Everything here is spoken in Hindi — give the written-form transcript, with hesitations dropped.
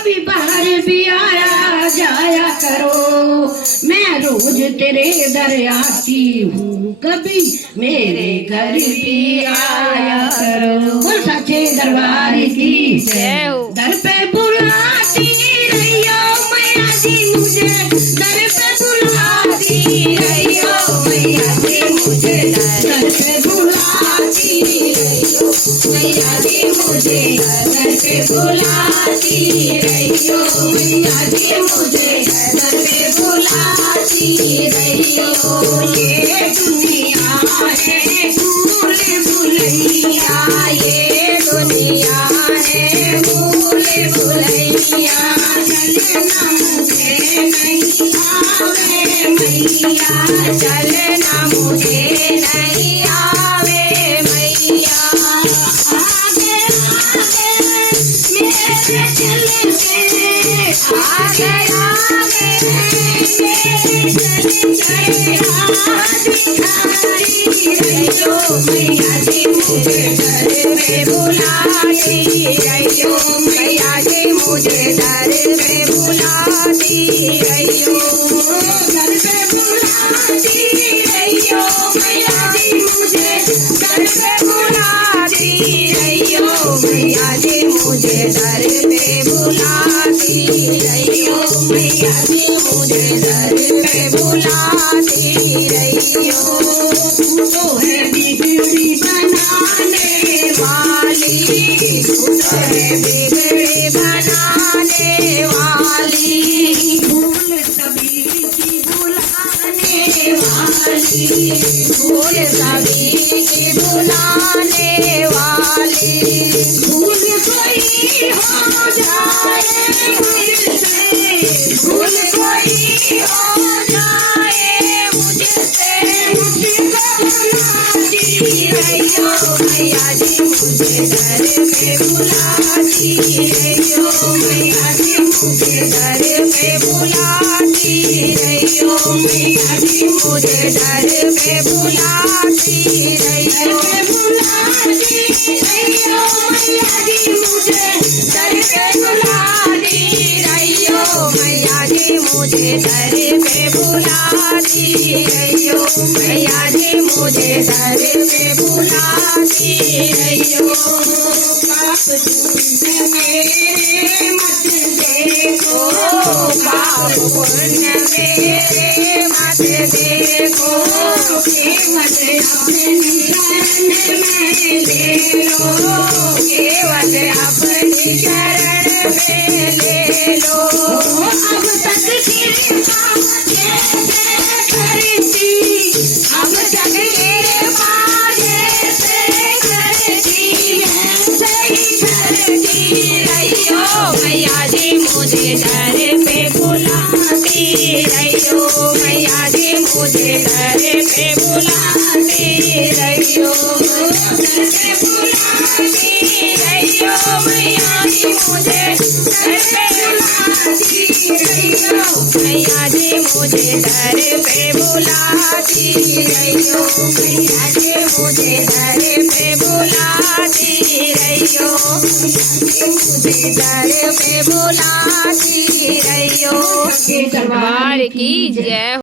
कभी बाहर भी आया जाया करो, मैं रोज तेरे दर आती हूँ, कभी मेरे घर भी आया करो। बोल सच्चे दरबार की जय हो। दर पे बुलाती रही हो मैया जी मुझे, दर पे बुलाती रही हो मैया जी मुझे, दर पे बुलाती रही हो मैया जी मुझे, दर पे बुलाती रही हो मैया जी मुझे, दर पे बुलाती रही हो। ये दुनिया है भूल भुलैया, ये दुनिया है भूल भुलैया, चलना मुझे नहीं आवे मैया, चलना मुझे नहीं आवे मैया। आगे आगे मेरे चलते, आगे आगे मेरे चलते, दिखाई रही हो मैया जी मुझे, दर पे बुलाती रही हो मैया जी मुझे, दर पे बुलाती रही हो, दर पे बुलाती रही हो मैया जी मुझे, दर पे बुलाती रही हो मैया जी मुझे, दर पे बुलाती रही हो मैया जी मुझे, दर पे बुलाती रही हो। तो है बिगड़ी बनाने वाली, तो है बिगड़ी बनाने वाली, भूल सभी की बुलाने वाली, भूल सभी की बुलाने वाली, भूल कोई हो जाए मुझसे, भूल कोई हो जाए मुझसे, मुझको बुलाती रही हो मैया जी मुझे, दर पे बुलाती रही हो मैया जी मुझे, दर पे बुलाती रही हो मैया जी मुझे, दर पे बुलाती रही हो, बुलाती रही हो मैया जी मुझे, दर पे बुलाती रही हो मैया जी मुझे, दर पे बुलाती रही हो मैया जी मुझे, दर पे बुलाती रही हो। पाप पुण्य मेरे मत देखो, पाप पुण्य मेरे मत देखो, केवल अपनी शरण में ले लो, केवल अपनी शरण में ले लो। अब तक कृपा कैसे करती, अब तक कृपा कैसे करती, ऐसे ही करती रही हो मैया जी मुझे, दर पे बुलाती रही हो मैया जी मुझे, दर पे बुलाती रही हो, दर पे बुलाती रही हो मैया जी मुझे, दर पे बुलाती रही हो मैया जी मुझे, दर पे बुलाती रही हो मैया जी मुझे, दर पे बुलाती रही हो मुझे, दर पे बुलाती रही हो। दरबार की जय।